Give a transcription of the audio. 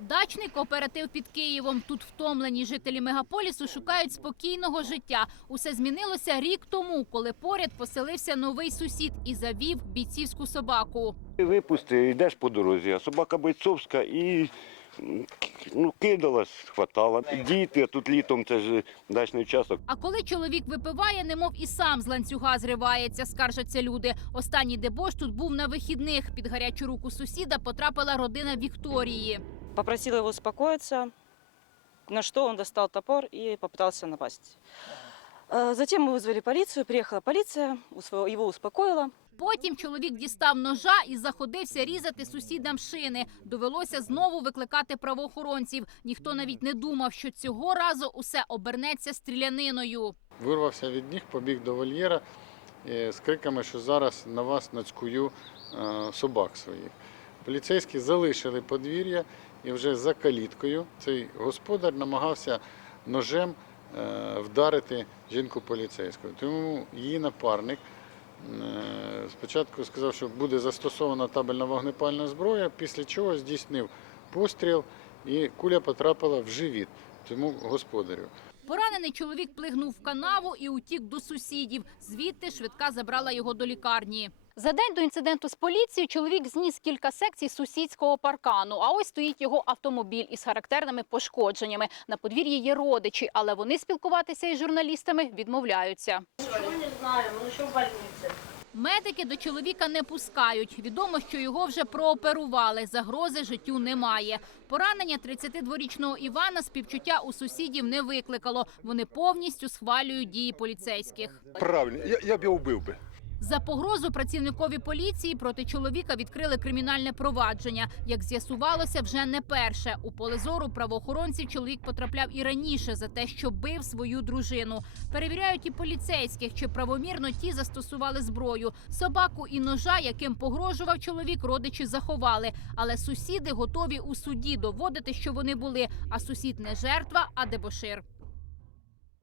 Дачний кооператив під Києвом. Тут втомлені жителі мегаполісу шукають спокійного життя. Усе змінилося рік тому, коли поряд поселився новий сусід і завів бійцівську собаку. Випусти, йдеш по дорозі, а собака бойцовська і ну, кидалась, хватала. Діти, а тут літом це ж дачний участок. А коли чоловік випиває, немов і сам з ланцюга зривається, скаржаться люди. Останній дебош тут був на вихідних. Під гарячу руку сусіда потрапила родина Вікторії. Попросила его успокоиться, на что он достал топор и попытался напасть. Э, Затем мы вызвали полицию, приехала полиция, усво- его успокоила. Потім чоловік дістав ножа і заходився різати сусідам шини. Довелося знову викликати правоохоронців. Ніхто навіть не думав, що цього разу усе обернеться стріляниною. Вирвався від них, побіг до вольєра е, з криками, що зараз на вас нацькую е, собак своїх. Поліцейські залишили подвір'я і вже за каліткою цей господар намагався ножем е, вдарити жінку поліцейську. Тому її напарник е, спочатку сказав, що буде застосована табельна вогнепальна зброя, після чого здійснив постріл і куля потрапила в живіт цьому господарю. Поранений чоловік плигнув в канаву і утік до сусідів. Звідти швидка забрала його до лікарні. За день до інциденту з поліцією чоловік зніс кілька секцій сусідського паркану. А ось стоїть його автомобіль із характерними пошкодженнями. На подвір'ї є родичі, але вони спілкуватися із журналістами відмовляються. Нічого не знаємо, що вальниця Медики до чоловіка не пускають. Відомо, що його вже прооперували. Загрози життю немає. Поранення 32-річного Івана співчуття у сусідів не викликало. Вони повністю схвалюють дії поліцейських. Правильно, я, я б його вбив би. За погрозу працівникові поліції проти чоловіка відкрили кримінальне провадження. Як з'ясувалося, вже не перше. У поле зору правоохоронців чоловік потрапляв і раніше за те, що бив свою дружину. Перевіряють і поліцейських, чи правомірно ті застосували зброю. Собаку і ножа, яким погрожував чоловік, родичі заховали. Але сусіди готові у суді доводити, що вони були. А сусід не жертва, а дебошир.